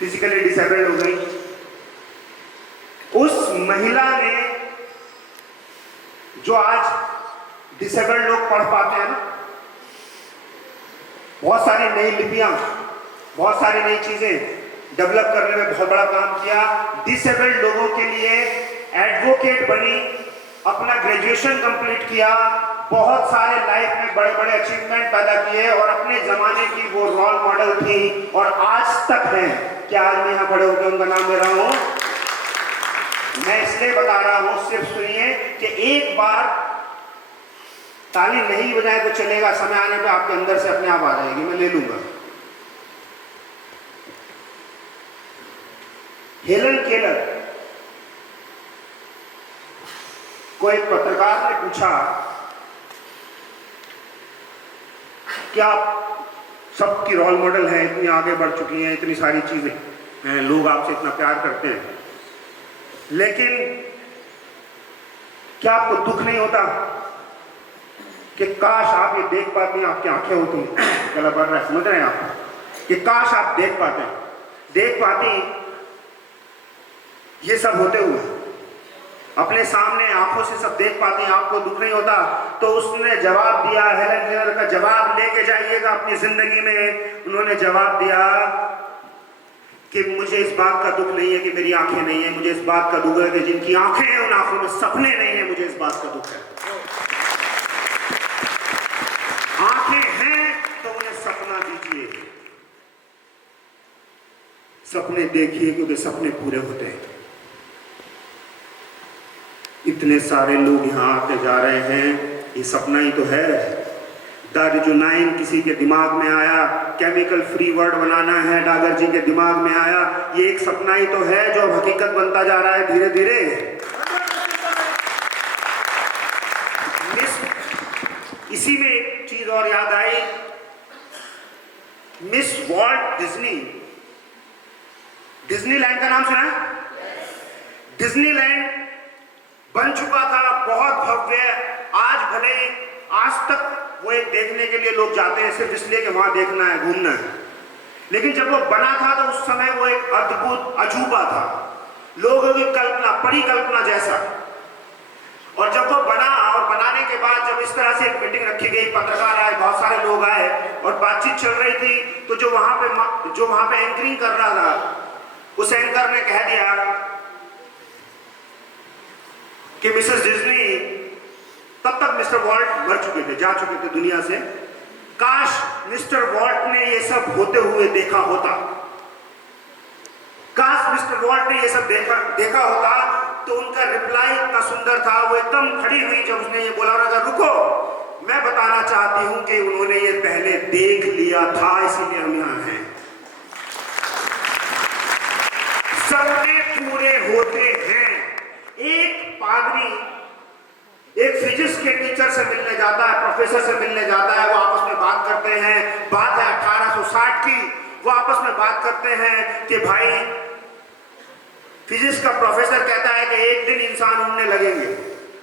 Physically disabled हो गई। उस महिला ने, जो आज डिसेबल्ड लोग पढ़ पाते हैं ना, बहुत सारी नई लिपियां, बहुत सारी नई चीजें डेवलप करने में बहुत बड़ा काम किया। डिसेबल्ड लोगों के लिए एडवोकेट बनी, अपना ग्रेजुएशन कंप्लीट किया, बहुत सारे लाइफ में बड़े बड़े अचीवमेंट पैदा किए और अपने जमाने की वो रोल मॉडल थी और आज तक है। क्या आज मैं यहाँ खड़े होकर उनका नाम ले रहा हूँ? मैं इसलिए बता रहा हूँ, सिर्फ सुनिए कि एक बार ताली नहीं बजाए तो चलेगा, समय आने पे आपके अंदर से अपने आप आ जाएगी, मैं ले लूंगा। हेलन केलर को एक पत्रकार ने पूछा कि आप सबकी रोल मॉडल हैं, इतनी आगे बढ़ चुकी हैं, इतनी सारी चीजें हैं, लोग आपसे इतना प्यार करते हैं, लेकिन क्या आपको दुख नहीं होता कि काश आप ये देख पाती, आपकी आंखें होती, गला बढ़ रहा है, समझ रहे हैं आप, कि काश आप देख पाती ये सब होते हुए, अपने सामने आंखों से सब देख पाती, आपको दुख नहीं होता? तो उसने जवाब दिया, हेलन केलर का जवाब लेके जाइएगा अपनी जिंदगी में। उन्होंने जवाब दिया कि मुझे इस बात का दुख नहीं है कि मेरी आंखें नहीं है, मुझे इस बात का दुख है कि जिनकी आंखें हैं उन आंखों में सपने नहीं है, मुझे इस बात का दुख है। आंखें हैं तो उन्हें सपना दीजिए, सपने देखिए, क्योंकि सपने पूरे होते हैं। इतने सारे लोग यहाँ आते जा रहे हैं, ये सपना ही तो है। दारुजुनाइन किसी के दिमाग में आया, केमिकल फ्री वर्ल्ड बनाना है डागर जी के दिमाग में आया, ये एक सपना ही तो है जो अब हकीकत बनता जा रहा है धीरे धीरे। इसी में एक चीज और याद आई, मिस वॉल्ट डिज्नीलैंड का नाम सुना है? डिज्नीलैंड बन चुका था, बहुत भव्य। आज भले आज तक वो एक देखने के लिए लोग जाते हैं सिर्फ इसलिए कि वहां देखना है, घूमना है, लेकिन जब वो बना था तो उस समय वो एक अद्भुत अजूबा था, लोगों की कल्पना, परिकल्पना जैसा। और जब वो बना और बनाने के बाद जब इस तरह से एक मीटिंग रखी गई, पत्रकार आए, बहुत सारे लोग आए और बातचीत चल रही थी, तो जो वहां पे एंकरिंग कर रहा था, उस एंकर ने कह दिया कि मिसेस डिज्नी, तब तक मिस्टर वॉल्ट मर चुके थे, जा चुके थे दुनिया से, काश मिस्टर वॉल्ट ने ये सब होते हुए देखा होता, काश मिस्टर वॉल्ट ने ये सब देखा होता। तो उनका रिप्लाई इतना सुंदर था, वो एकदम खड़ी हुई जब उसने ये बोला, उन्होंने कहा रुको, मैं बताना चाहती हूं कि उन्होंने ये पहले देख लिया था, इसीलिए हम यहां हैं। सपने पूरे होते हैं। एक पादरी एक फिजिक्स के टीचर से मिलने जाता है, प्रोफेसर से मिलने जाता है, वो आपस में बात करते हैं, बात है 1860 की, वो आपस में बात करते हैं कि भाई, फिजिक्स का प्रोफेसर कहता है कि एक दिन इंसान उड़ने लगेंगे,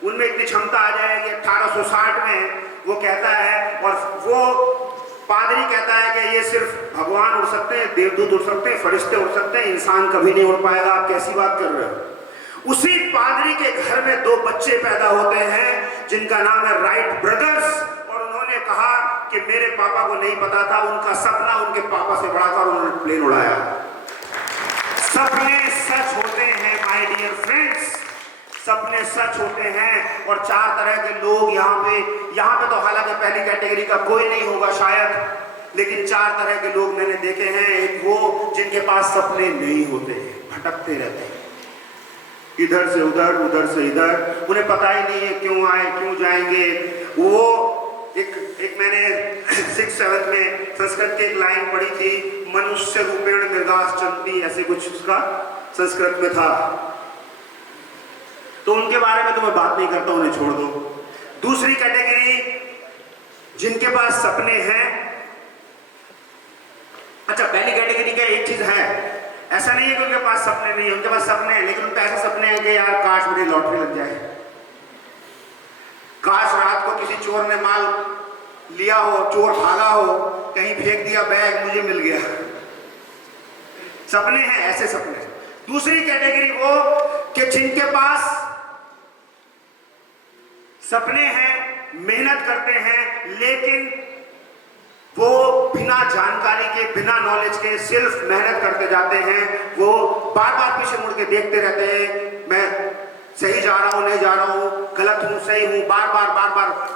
उनमें इतनी क्षमता आ जाएगी 1860 में, वो कहता है, और वो पादरी कहता है कि ये सिर्फ भगवान उड़ सकते हैं, देवदूत उड़ सकते हैं, फरिश्ते उड़ सकते हैं, इंसान कभी नहीं उड़ पाएगा, आप कैसी बात कर रहे हो? उसी पादरी के घर में 2 बच्चे पैदा होते हैं जिनका नाम है राइट ब्रदर्स, और उन्होंने कहा कि मेरे पापा को नहीं पता था, उनका सपना उनके पापा से बड़ा था और उन्होंने प्लेन उड़ाया। सपने सच होते हैं माय डियर फ्रेंड्स, सपने सच होते हैं। और 4 तरह के लोग यहाँ पे तो हालांकि पहली कैटेगरी का कोई नहीं होगा शायद, लेकिन 4 तरह के लोग मैंने देखे हैं। एक वो जिनके पास सपने नहीं होते, भटकते रहते हैं इधर से उधर से इधर, उन्हें पता ही नहीं है क्यों आए क्यों जाएंगे। वो एक मैंने 6th-7th में संस्कृत की एक लाइन पढ़ी थी, मनुष्य रूपेण मृगास चलती, ऐसे कुछ उसका संस्कृत में था। तो उनके बारे में तो मैं बात नहीं करता, उन्हें छोड़ दो। दूसरी कैटेगरी, जिनके पास सपने हैं। अच्छा, पहली कैटेगरी का एक चीज है, ऐसा नहीं है कि उनके पास सपने नहीं है, उनके पास सपने हैं, लेकिन उनके ऐसे सपने हैं कि यार काश मेरी लॉटरी लग जाए, काश रात को किसी चोर ने माल लिया हो, चोर भागा हो, कहीं फेंक दिया बैग, मुझे मिल गया। सपने हैं ऐसे सपने। दूसरी कैटेगरी वो कि जिनके पास सपने हैं, मेहनत करते हैं, लेकिन वो बिना जानकारी के, बिना नॉलेज के सिर्फ मेहनत करते जाते हैं। वो बार बार पीछे मुड़ के देखते रहते हैं, मैं सही जा रहा हूं, नहीं जा रहा हूं, गलत हूं, सही हूं, बार बार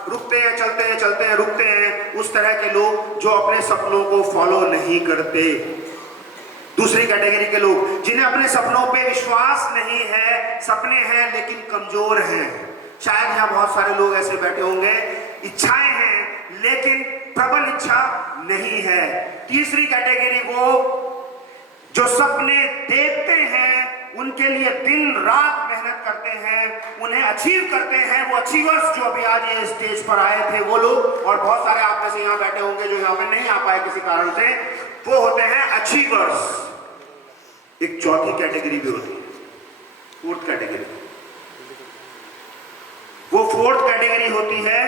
रुकते हैं, चलते हैं, चलते हैं, रुकते हैं। उस तरह के लोग जो अपने सपनों को फॉलो नहीं करते। दूसरी कैटेगरी के लोग जिन्हें अपने सपनों पे विश्वास नहीं है, सपने हैं लेकिन कमजोर हैं। शायद यहाँ बहुत सारे लोग ऐसे बैठे होंगे, इच्छाएं हैं लेकिन प्रबल इच्छा नहीं है। तीसरी कैटेगरी वो जो सपने देखते हैं, उनके लिए दिन रात मेहनत करते हैं, उन्हें अचीव करते हैं। वो अचीवर्स जो अभी आज ये स्टेज पर आए थे वो लोग, और बहुत सारे आप में से यहाँ बैठे होंगे जो यहाँ पे नहीं आ पाए किसी कारण से, वो होते हैं अचीवर्स। एक चौथी कैटेगरी भी होती है, फोर्थ कैटेगरी। वो फोर्थ कैटेगरी होती है,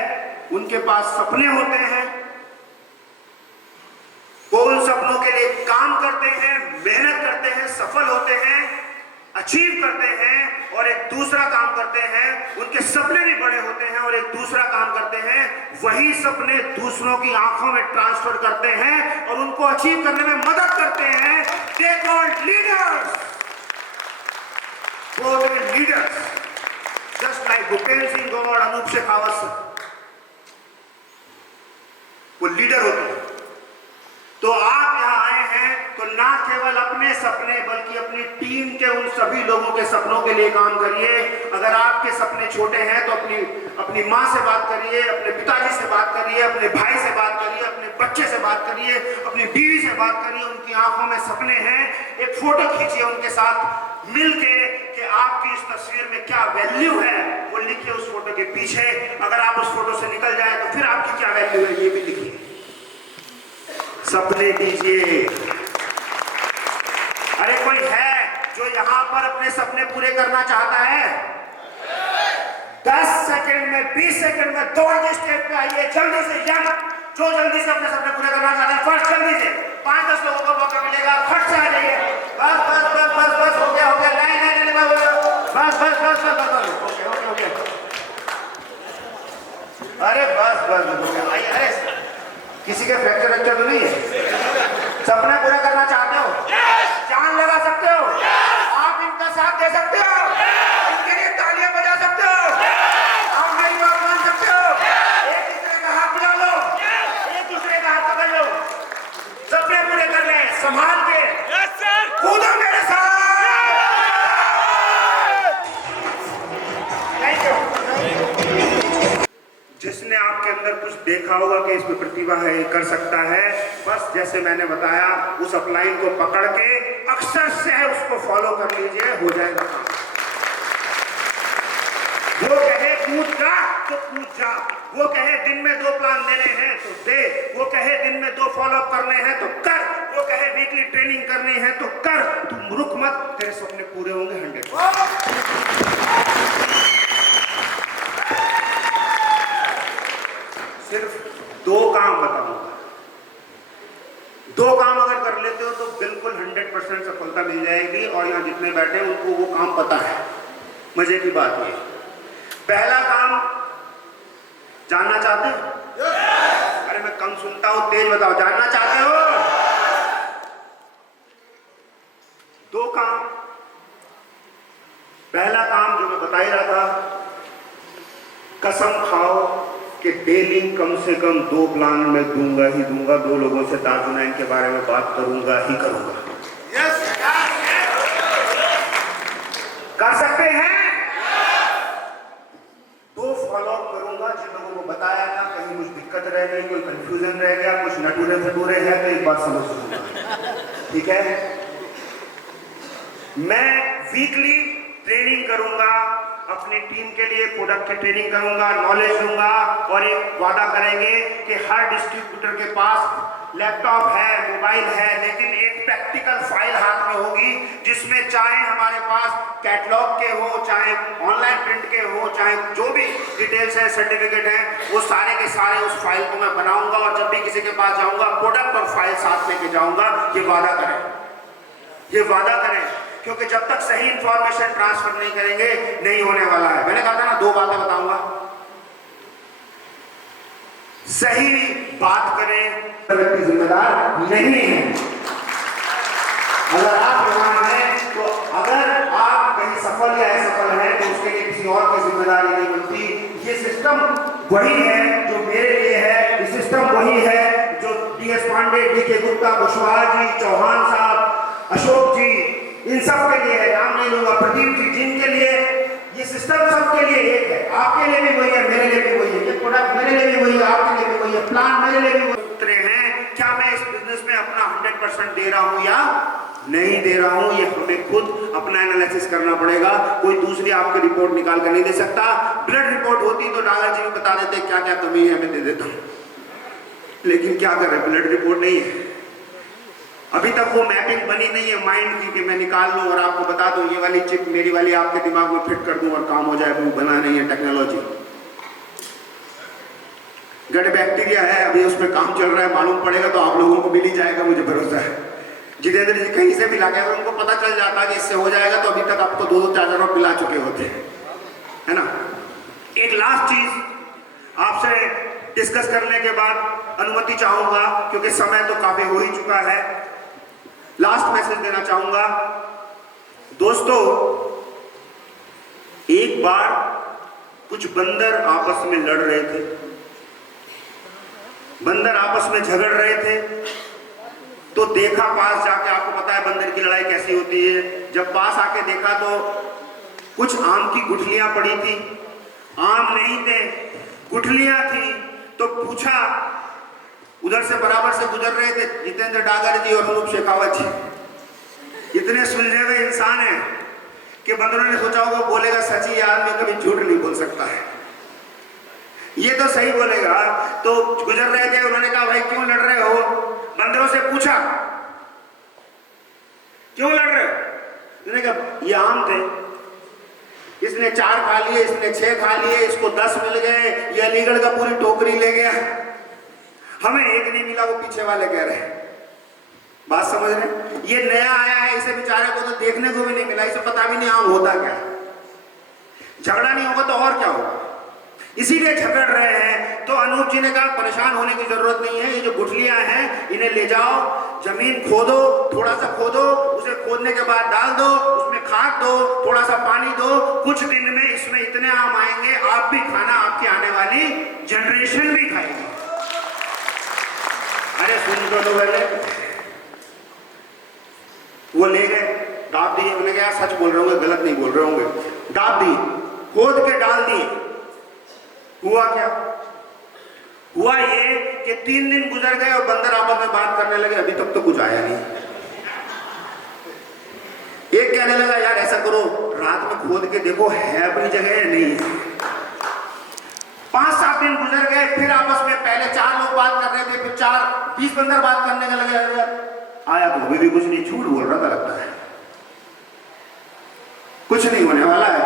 उनके पास सपने होते हैं, वो उन सपनों के लिए काम करते हैं, मेहनत करते हैं, सफल होते हैं, अचीव करते हैं, और एक दूसरा काम करते हैं। उनके सपने भी बड़े होते हैं और एक दूसरा काम करते हैं, वही सपने दूसरों की आंखों में ट्रांसफर करते हैं और उनको अचीव करने में मदद करते हैं। They called leaders. वो होते हैं leaders, just like Bhupendra Singh और अनूप शेखावत, वो लीडर होते हैं। तो आप यहां आए हैं तो ना केवल अपने सपने बल्कि अपनी टीम के उन सभी लोगों के सपनों के लिए काम करिए। अगर आपके सपने छोटे हैं तो अपनी माँ से बात करिए, अपने पिताजी से बात करिए, अपने भाई से बात करिए, अपने बच्चे से बात करिए, अपनी बीवी से बात करिए। उनकी आंखों में सपने हैं, एक फोटो खींचिए उनके साथ मिलके कि आपकी इस तस्वीर में क्या वैल्यू है, वो लिखिए उस फोटो के पीछे। अगर आप उस फोटो से निकल जाए तो फिर आपकी क्या वैल्यू है ये भी लिखिए। सपने दीजिए। अरे कोई है जो यहां पर अपने सपने पूरे करना चाहता है? 10 सेकंड में, 20 सेकंड में दौड़ के स्टेज पे आइए, जल्दी से। जो जल्दी से अपने सपने पूरे करना चाहते हैं, फर्स्ट जल्दी से 5-10 लोगों को मौका मिलेगा, फट से आ जाइए। बस बस बस बस बस हो गया लाइन बस बस बस बस बस ओके। अरे बस बस हो गया। अरे किसी के फ्रैक्चर तो नहीं है? सपना पूरा करना चाहते हो? जान लगा सकते हो? आप इनका साथ दे सकते हो? इनके लिए तालियां बजा सकते हो? आप मेरी बात मान सकते हो? एक दूसरे का हाथ मिला लो, एक दूसरे का हाथ पकड़ लो, सपने पूरे कर ले, संभाल के कूदो मेरे साथ। Thank you. जिसने आपके अंदर कुछ देखा होगा कि इसमें प्रतिभा है, ये कर सकता है, बस जैसे मैंने बताया उस अपलाइन को पकड़ के अक्षर से उसको फॉलो कर लीजिए, हो जाएगा काम। वो कहे कूद जा तो कूद जा, वो कहे दिन में 2 प्लान देने हैं तो दे, वो कहे दिन में 2 फॉलोअप करने हैं तो कर, वो कहे वीकली ट्रेनिंग करनी है तो कर। तुम रुक मत, तेरे सपने पूरे होंगे 100%। सिर्फ 2 काम बताऊंगा, 2 काम अगर कर लेते हो तो बिल्कुल 100% सफलता मिल जाएगी। और यहाँ जितने बैठे हैं उनको वो काम पता है। मजे की बात है, पहला काम जानना चाहते हो? अरे मैं कम सुनता हूं, तेज बताओ। जानना चाहते हो? 2 काम। पहला काम जो मैं बता ही रहा था, कसम खाओ कि डेली कम से कम 2 प्लान मैं दूंगा ही दूंगा। 2 लोगों से ताज9 के बारे में बात करूंगा ही करूंगा। कर सकते हैं? 2 फॉलोअप करूंगा जिन लोगों को बताया था। कहीं कुछ दिक्कत रह गई, कोई कंफ्यूजन रह गया, कुछ नटूरे फटूरे हैं तो एक बात समझ लूंगा, ठीक है? मैं वीकली ट्रेनिंग करूंगा अपनी टीम के लिए, प्रोडक्ट की ट्रेनिंग करूंगा, नॉलेज दूंगा, और एक वादा करेंगे कि हर डिस्ट्रीब्यूटर के पास लैपटॉप है, मोबाइल है, लेकिन एक प्रैक्टिकल फाइल हाथ में होगी जिसमें चाहे हमारे पास कैटलॉग के हो, चाहे ऑनलाइन प्रिंट के हो, चाहे जो भी डिटेल्स है, सर्टिफिकेट है, वो सारे के सारे उस फाइल को मैं बनाऊंगा। और जब भी किसी के पास जाऊंगा, प्रोडक्ट और फाइल साथ लेके जाऊंगा। ये वादा करें, ये वादा करें, क्योंकि जब तक सही इंफॉर्मेशन ट्रांसफर नहीं करेंगे नहीं होने वाला है। मैंने कहा था ना 2 बातें बताऊंगा, सही बात करें, व्यक्ति जिम्मेदार नहीं है। अगर आप यहाँ हैं तो अगर आप कहीं सफल या असफल हैं तो उसके लिए किसी और की जिम्मेदारी नहीं बनती। ये सिस्टम वही है जो मेरे लिए है, ये सिस्टम वही है जो DS पांडे, DK गुप्ता, कुशवाहा जी, चौहान साहब, अशोक जी, इन सब के लिए है। नाम नहीं लूंगा, प्रदीप जी, जिनके लिए ये सिस्टम सबके लिए एक है। आपके लिए भी वही है, मेरे लिए भी वही है, ये प्रोडक्ट मेरे लिए भी वही है, आपके लिए भी वही है, प्लान मेरे लिए भी वही। उतरे हैं, क्या मैं इस बिजनेस में अपना 100% दे रहा हूं या नहीं दे रहा हूं, ये हमें खुद अपना एनालिसिस करना पड़ेगा। कोई दूसरी आपकी रिपोर्ट निकाल कर नहीं दे सकता। ब्लड रिपोर्ट होती तो डागर जी भी बता देते क्या क्या कमी है, मैं दे देता हूं, लेकिन क्या कर रहे, ब्लड रिपोर्ट नहीं है। अभी तक वो मैपिंग बनी नहीं है माइंड की कि मैं निकाल लूं और आपको बता दूं ये वाली चिप मेरी वाली आपके दिमाग में फिट कर दूं और काम हो जाए। वो बना नहीं है टेक्नोलॉजी। गट बैक्टीरिया है, अभी उस पर काम चल रहा है, मालूम पड़ेगा तो आप लोगों को मिल ही जाएगा, मुझे भरोसा है। जितेंद्र जी कहीं से भी लाके अगर उनको पता चल जाता कि इससे हो जाएगा तो अभी तक आपको 2-2 4-4 और पिला चुके होते, है ना। एक लास्ट चीज आपसे डिस्कस करने के बाद अनुमति चाहूंगा, क्योंकि समय तो काफी हो ही चुका है। लास्ट मैसेज देना चाहूंगा दोस्तों, एक बार कुछ बंदर आपस में लड़ रहे थे, बंदर आपस में झगड़ रहे थे, तो देखा पास जाके, आपको पता है बंदर की लड़ाई कैसी होती है, जब पास आके देखा तो कुछ आम की गुठलियां पड़ी थी। आम नहीं थे, गुठलियां थी। तो पूछा, उधर से बराबर से गुजर रहे थे जितेंद्र डागर जी और अनूप शेखावत जी, इतने सुलझे हुए इंसान हैं कि बंदरों ने सोचा होगा बोलेगा सच ही आदमी कभी झूठ नहीं बोल सकता है, ये तो सही बोलेगा। तो गुजर रहे थे, उन्होंने कहा भाई क्यों लड़ रहे हो, बंदरों से पूछा क्यों लड़ रहे हो, उन्होंने कहा ये आम थे, इसने 4 खा लिए, इसने 6 खा लिए, इसको 10 मिल गए, ये अलीगढ़ का पूरी टोकरी ले गया, हमें एक नहीं मिला, वो पीछे वाले कह रहे हैं। बात समझ रहे, ये नया आया है, इसे बेचारे को तो देखने को भी नहीं मिला, इसे पता भी नहीं आम होता क्या। झगड़ा नहीं होगा तो और क्या होगा, इसीलिए झगड़ रहे हैं। तो अनूप जी ने कहा परेशान होने की जरूरत नहीं है, ये जो गुठलियां हैं इन्हें ले जाओ, जमीन खोदो, थोड़ा सा खोदो, उसे खोदने के बाद डाल दो, उसमें खाद दो, थोड़ा सा पानी दो, कुछ दिन में इसमें इतने आम आएंगे, आप भी खाना, आपकी आने वाली जनरेशन भी खाएगी। अरे सुन तो लो पहले। वो ले गए, डाल दिए, उन्होंने कहा सच बोल रहे होंगे, गलत नहीं बोल रहे होंगे, डाल दिए, खोद के डाल दिए। हुआ क्या, हुआ ये कि 3 दिन गुजर गए और बंदर आपस में बात करने लगे, अभी तक तो कुछ आया नहीं। एक कहने लगा यार ऐसा करो, रात में खोद के देखो है अपनी जगह या नहीं। 5-7 दिन गुजर गए, फिर आपस में पहले 4 लोग बात कर रहे थे, फिर 20 बंदर बात करने का लगे, आया तो अभी भी कुछ नहीं, झूठ बोल रहा था लगता है, कुछ नहीं होने वाला है,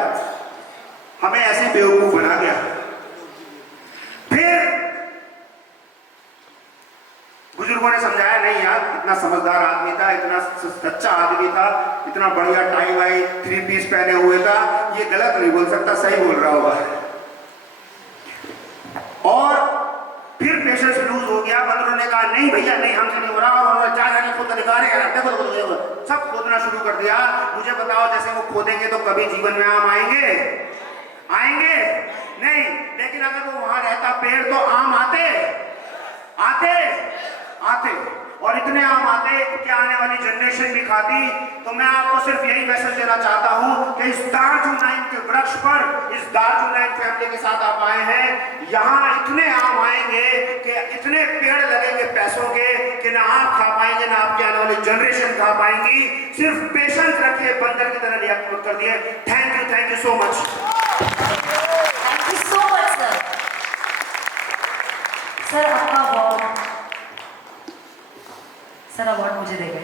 हमें ऐसे बेवकूफ बना गया। फिर बुजुर्गों ने समझाया नहीं यार, इतना समझदार आदमी था, इतना सच्चा आदमी था, इतना बढ़िया टाई वाई 3 पीस पहने हुए था, ये गलत नहीं बोल सकता, सही बोल रहा होगा। और फिर पेशेंस लूज हो गया, बंदरों ने कहा नहीं भैया नहीं, हमसे नहीं हो रहा, और उन्होंने 4 घंटे खुद दिखा रहे हैं, देखो सब खोदना शुरू कर दिया। मुझे बताओ जैसे वो खोदेंगे तो कभी जीवन में आम आएंगे, आएंगे नहीं, लेकिन अगर वो वहां रहता पेड़ तो आम आते आते आते, और इतने आम आते कि आने वाली जनरेशन भी खाती। तो मैं आपको सिर्फ यही मैसेज देना चाहता हूं कि इस दार्जुलाइन के वृक्ष पर, इस दार्जुलाइन फैमिली के साथ आप आए हैं, यहाँ इतने आम आएंगे कि इतने पेड़ लगेंगे पैसों के कि ना आप खा पाएंगे ना आपकी आने वाली जनरेशन खा पाएंगी। सिर्फ पेशेंस रखिए, बंदर की तरह रिएक्ट कर दिए। Thank you so much. Thank you so much sir. Sir आपका अवार्ड, सर अवार्ड मुझे देंगे।